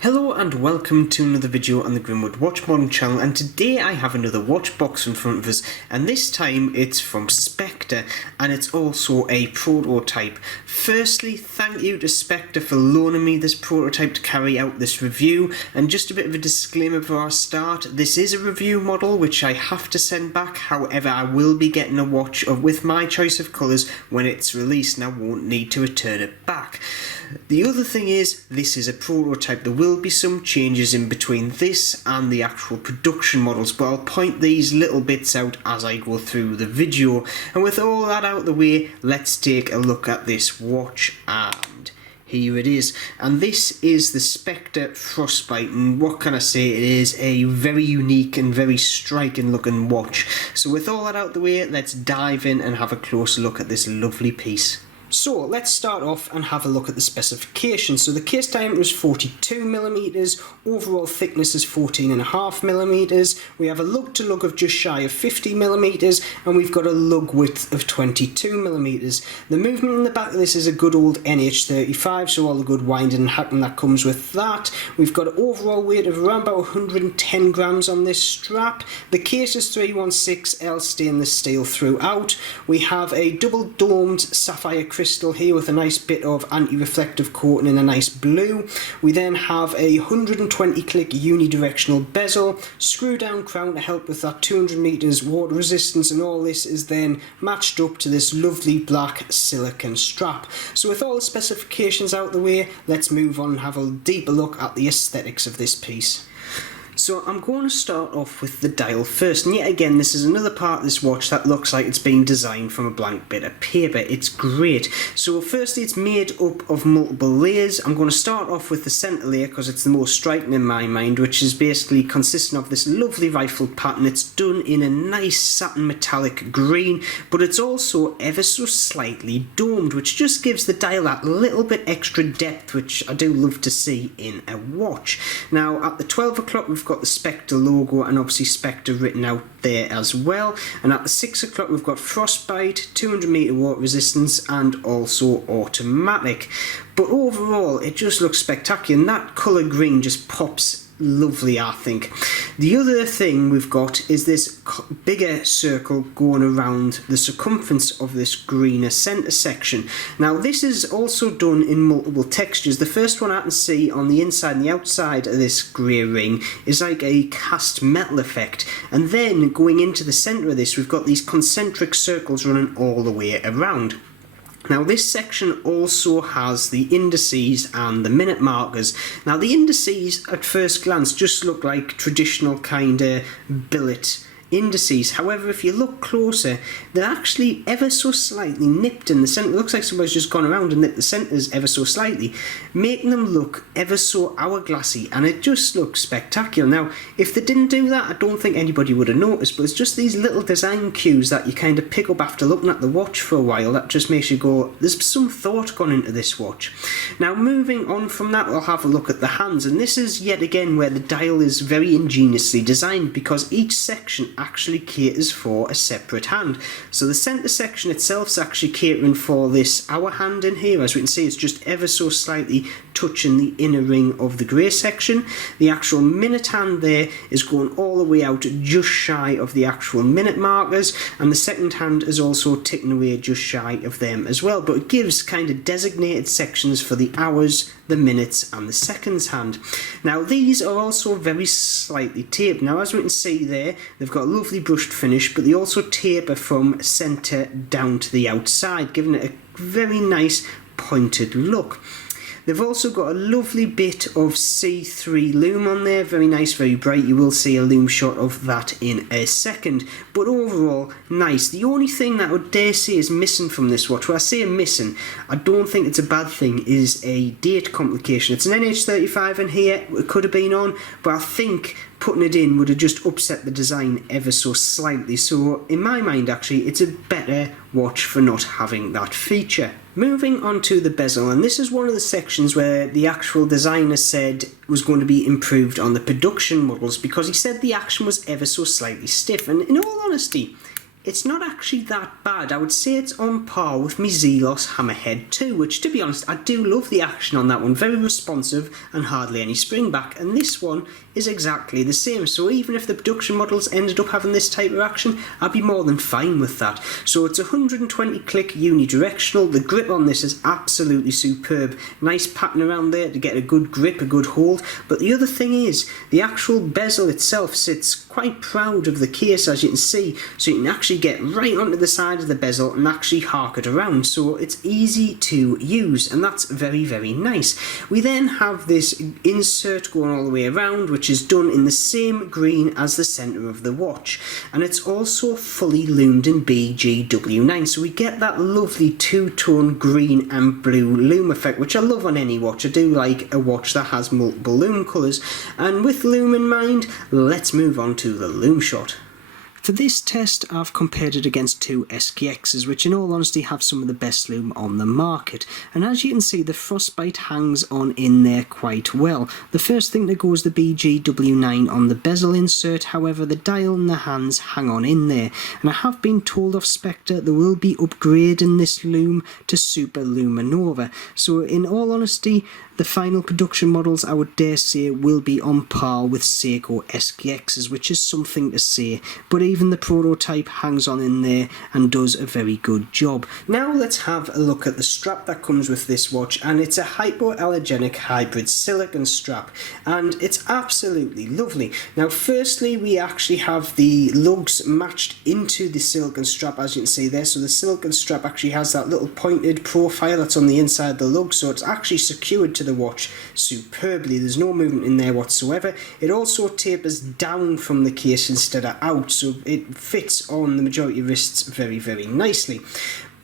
Hello and welcome to another video on the Grimwood Watch Modding channel, and today I have another watch box in front of us, and this time it's from Spectre and it's also a prototype. Firstly, thank you to Spectre for loaning me this prototype to carry out this review, and just a bit of a disclaimer for our start, this is a review model which I have to send back. However, I will be getting a watch with my choice of colours when it's released and I won't need to return it back. The other thing is, this is a prototype. There will be some changes in between this and the actual production models, but I'll point these little bits out as I go through the video. And with all that out of the way, let's take a look at this watch, and here it is. And this is the Spectre Frostbite, and what can I say, it is a very unique and very striking looking watch. So with all that out of the way, let's dive in and have a closer look at this lovely piece. So let's start off and have a look at the specifications. So the case diameter is 42mm, overall thickness is 14.5mm, we have a lug to lug of just shy of 50mm, and we've got a lug width of 22mm. The movement in the back of this is a good old NH35, so all the good winding and hacking that comes with that. We've got an overall weight of around about 110 grams on this strap. The case is 316L stainless steel throughout. We have a double domed sapphire crystal here with a nice bit of anti-reflective coating in a nice blue. We then have a 120 click unidirectional bezel, screw down crown to help with that 200 meters water resistance, and all this is then matched up to this lovely black silicone strap. So with all the specifications out the way, let's move on and have a deeper look at the aesthetics of this piece. So I'm going to start off with the dial first, and yet again this is another part of this watch that looks like it's been designed from a blank bit of paper. It's great. So firstly, it's made up of multiple layers. I'm going to start off with the centre layer because it's the most striking in my mind, which is basically consisting of this lovely rifle pattern. It's done in a nice satin metallic green, but it's also ever so slightly domed, which just gives the dial that little bit extra depth, which I do love to see in a watch. Now at the 12 o'clock we've got the Spectre logo and obviously Spectre written out there as well, and at the 6 o'clock we've got Frostbite, 200 meter water resistance, and also automatic. But overall it just looks spectacular, and that colour green just pops lovely, I think. The other thing we've got is this bigger circle going around the circumference of this greener centre section. Now this is also done in multiple textures. The first one I can see on the inside and the outside of this grey ring is like a cast metal effect, and then going into the centre of this we've got these concentric circles running all the way around. Now this section also has the indices and the minute markers. Now the indices at first glance just look like traditional kind of billet indices. However, if you look closer, they're actually ever so slightly nipped in the centre. It looks like somebody's just gone around and nipped the centres ever so slightly, making them look ever so hourglassy, and it just looks spectacular. Now if they didn't do that, I don't think anybody would have noticed, but it's just these little design cues that you kind of pick up after looking at the watch for a while that just makes you go, there's some thought gone into this watch. Now moving on from that, we'll have a look at the hands, and this is yet again where the dial is very ingeniously designed, because each section actually caters for a separate hand. So the centre section itself is actually catering for this hour hand in here. As we can see, it's just ever so slightly touching the inner ring of the grey section. The actual minute hand there is going all the way out just shy of the actual minute markers, and the second hand is also ticking away just shy of them as well, but it gives kind of designated sections for the hours, the minutes and the seconds hand. Now these are also very slightly taped. Now as we can see there, they've got a lovely brushed finish, but they also taper from centre down to the outside, giving it a very nice pointed look. They've also got a lovely bit of C3 lume on there, very nice, very bright. You will see a lume shot of that in a second, but overall nice. The only thing that I would dare say is missing from this watch, when I say missing, I don't think it's a bad thing, is a date complication. It's an NH35 in here, it could have been on, but I think putting it in would have just upset the design ever so slightly. So in my mind actually it's a better watch for not having that feature. Moving on to the bezel, and this is one of the sections where the actual designer said was going to be improved on the production models, because he said the action was ever so slightly stiff, and in all honesty it's not actually that bad. I would say it's on par with my Zelos Hammerhead 2, which, to be honest, I do love the action on that one. Very responsive and hardly any spring back, and this one is exactly the same. So even if the production models ended up having this type of action, I'd be more than fine with that. So it's 120 click unidirectional. The grip on this is absolutely superb. Nice pattern around there to get a good grip, a good hold. But the other thing is, the actual bezel itself sits quite proud of the case, as you can see. So you can actually get right onto the side of the bezel and actually hark it around. So it's easy to use, and that's very, very nice. We then have this insert going all the way around, which is done in the same green as the centre of the watch, and it's also fully lumed in BGW9, so we get that lovely two-tone green and blue lume effect, which I love on any watch. I do like a watch that has multiple lume colours, and with lume in mind, let's move on to the lume shot. For this test, I've compared it against two SKXs, which in all honesty have some of the best lume on the market. And as you can see, the Frostbite hangs on in there quite well. The first thing that goes the BGW9 on the bezel insert, however the dial and the hands hang on in there. And I have been told off Spectre they will be upgrading this lume to Super Luminova. So in all honesty, the final production models, I would dare say, will be on par with Seiko SKXs, which is something to say. But even the prototype hangs on in there and does a very good job. Now let's have a look at the strap that comes with this watch, and it's a hypoallergenic hybrid silicone strap, and it's absolutely lovely. Now firstly, we actually have the lugs matched into the silicone strap, as you can see there. So the silicone strap actually has that little pointed profile that's on the inside of the lug, so it's actually secured to the watch superbly. There's no movement in there whatsoever. It also tapers down from the case instead of out, so it fits on the majority of wrists very, very nicely.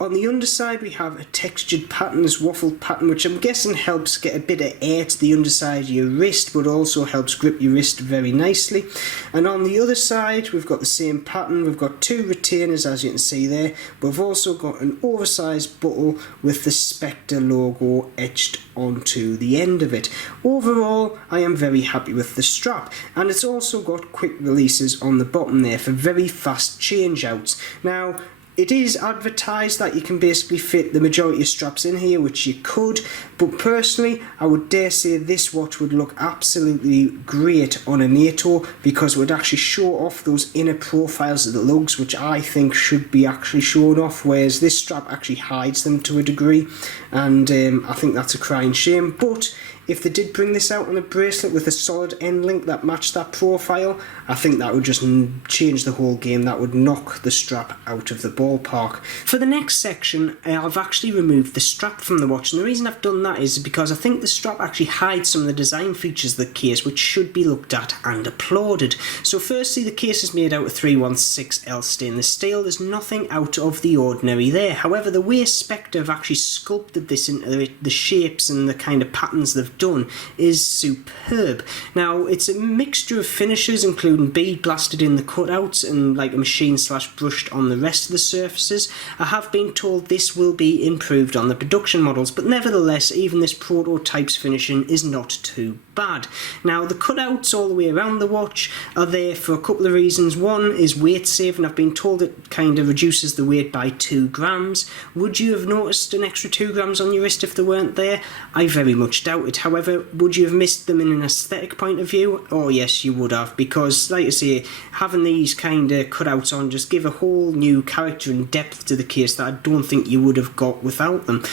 On the underside, we have a textured pattern, this waffled pattern, which I'm guessing helps get a bit of air to the underside of your wrist, but also helps grip your wrist very nicely. And on the other side, we've got the same pattern. We've got two retainers, as you can see there, but we've also got an oversized buckle with the Spectre logo etched onto the end of it. Overall, I am very happy with the strap, and it's also got quick releases on the bottom there for very fast change outs. Now, it is advertised that you can basically fit the majority of straps in here, which you could, but personally I would dare say this watch would look absolutely great on a NATO, because it would actually show off those inner profiles of the lugs, which I think should be actually shown off, whereas this strap actually hides them to a degree, and I think that's a crying shame. But if they did bring this out on a bracelet with a solid end link that matched that profile, I think that would just change the whole game. That would knock the strap out of the ballpark. For the next section, I've actually removed the strap from the watch, and the reason I've done that is because I think the strap actually hides some of the design features of the case, which should be looked at and applauded. So firstly, the case is made out of 316L stainless steel. There's nothing out of the ordinary there. However, the way Spectre have actually sculpted this into the shapes and the kind of patterns they've done is superb. Now, it's a mixture of finishes, including bead blasted in the cutouts and like a machine slash brushed on the rest of the surfaces. I have been told this will be improved on the production models, but nevertheless, even this prototype's finishing is not too bad. Now, the cutouts all the way around the watch are there for a couple of reasons. One is weight saving. I've been told it kind of reduces the weight by 2 grams. Would you have noticed an extra 2 grams on your wrist if they weren't there? I very much doubt it. However, would you have missed them in an aesthetic point of view? Oh yes, you would have, because like I say, having these kind of cutouts on just give a whole new character and depth to the case that I don't think you would have got without them.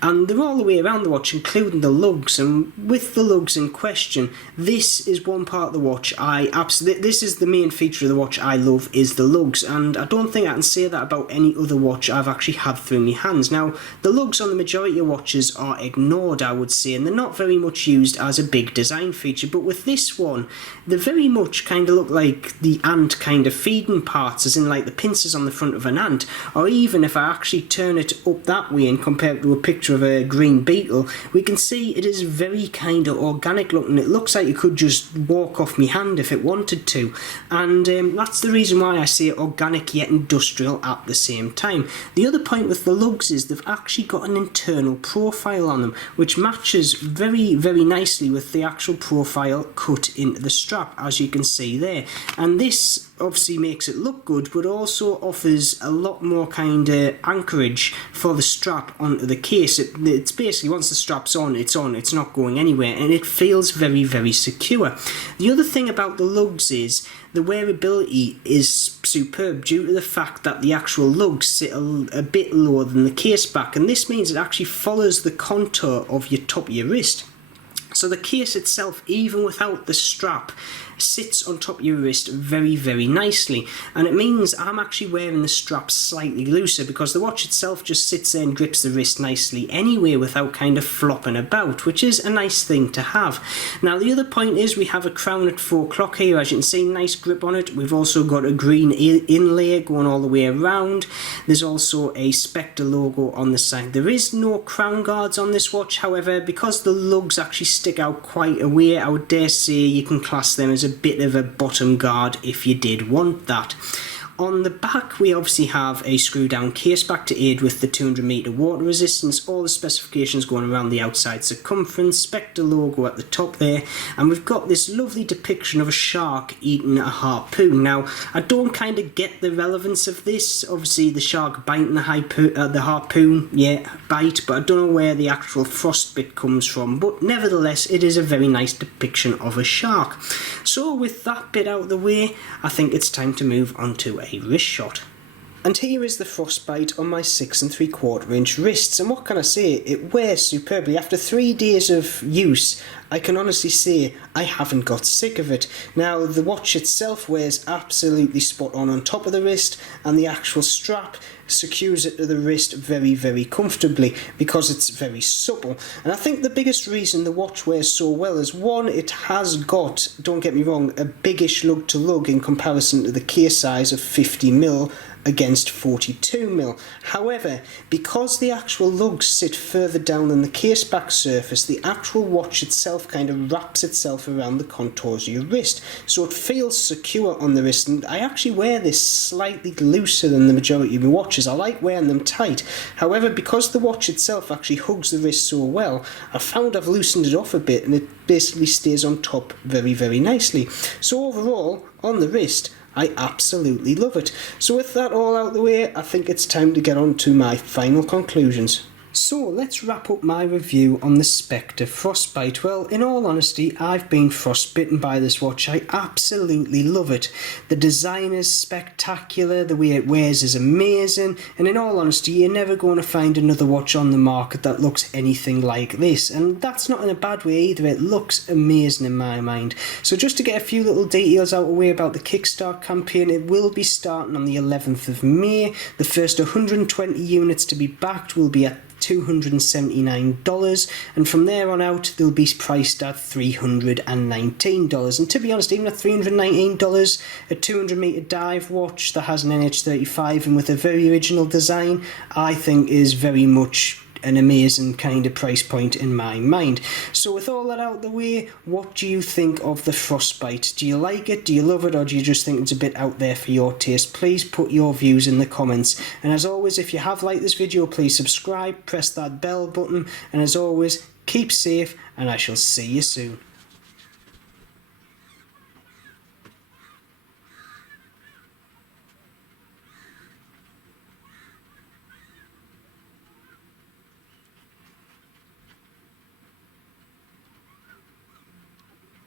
And they're all the way around the watch, including the lugs, and with the lugs in question, this is one part of the watch this is the main feature of the watch I love, is the lugs, and I don't think I can say that about any other watch I've actually had through my hands. Now, the lugs on the majority of watches are ignored, I would say, and they're not very much used as a big design feature, but with this one, they very much kind of look like the ant kind of feeding parts, as in like the pincers on the front of an ant, or even if I actually turn it up that way and compare it to a picture of a green beetle, we can see it is very kind of organic looking. It looks like you could just walk off my hand if it wanted to, and that's the reason why I say organic yet industrial at the same time. The other point with the lugs is they've actually got an internal profile on them, which matches very very, very nicely with the actual profile cut into the strap, as you can see there. And this obviously makes it look good, but also offers a lot more kind of anchorage for the strap onto the case. It's basically, once the strap's on, it's not going anywhere, and it feels very, very secure. The other thing about the lugs is the wearability is superb due to the fact that the actual lugs sit a bit lower than the case back, and this means it actually follows the contour of your top of your wrist. So the case itself, even without the strap, sits on top of your wrist very, very nicely, and it means I'm actually wearing the strap slightly looser because the watch itself just sits there and grips the wrist nicely anyway without kind of flopping about, which is a nice thing to have. Now the other point is we have a crown at 4 o'clock here, as you can see, nice grip on it. We've also got a green inlay going all the way around. There's also a Spectre logo on the side. There is no crown guards on this watch, however, because the lugs actually stick out quite a way, I would dare say you can class them as a bit of a bottom guard if you did want that. On the back we obviously have a screw down case back to aid with the 200 meter water resistance, all the specifications going around the outside circumference, Spectre logo at the top there, and we've got this lovely depiction of a shark eating a harpoon. Now I don't kind of get the relevance of this, obviously the shark biting the harpoon, yeah, bite, but I don't know where the actual frostbite comes from, but nevertheless it is a very nice depiction of a shark. So with that bit out of the way, I think it's time to move on to a wrist shot. And here is the Frostbite on my 6 3/4 inch wrists, and what can I say, it wears superbly. After 3 days of use, I can honestly say I haven't got sick of it. Now the watch itself wears absolutely spot on top of the wrist, and the actual strap secures it to the wrist very, very comfortably because it's very supple. And I think the biggest reason the watch wears so well is, one, it has got, don't get me wrong, a biggish lug to lug in comparison to the case size of 50mm against 42mm. However, because the actual lugs sit further down than the case back surface, the actual watch itself kind of wraps itself around the contours of your wrist, so it feels secure on the wrist. And I actually wear this slightly looser than the majority of my watches. I like wearing them tight. However, because the watch itself actually hugs the wrist so well, I found I've loosened it off a bit and it basically stays on top very, very nicely. So overall, on the wrist, I absolutely love it. So with that all out the way, I think it's time to get on to my final conclusions. So let's wrap up my review on the Spectre Frostbite. Well, in all honesty, I've been frostbitten by this watch. I absolutely love it. The design is spectacular, the way it wears is amazing, and in all honesty, you're never going to find another watch on the market that looks anything like this. And that's not in a bad way either, it looks amazing in my mind. So just to get a few little details out of the way about the Kickstarter campaign, it will be starting on the 11th of May. The first 120 units to be backed will be at $279, and from there on out they'll be priced at $319. And to be honest, even at $319, a 200 meter dive watch that has an NH35 and with a very original design, I think is very much an amazing kind of price point in my mind. So with all that out of the way, what do you think of the Frostbite? Do you like it? Do you love it? Or do you just think it's a bit out there for your taste? Please put your views in the comments. And as always, if you have liked this video, please subscribe, press that bell button, and as always, keep safe, and I shall see you soon.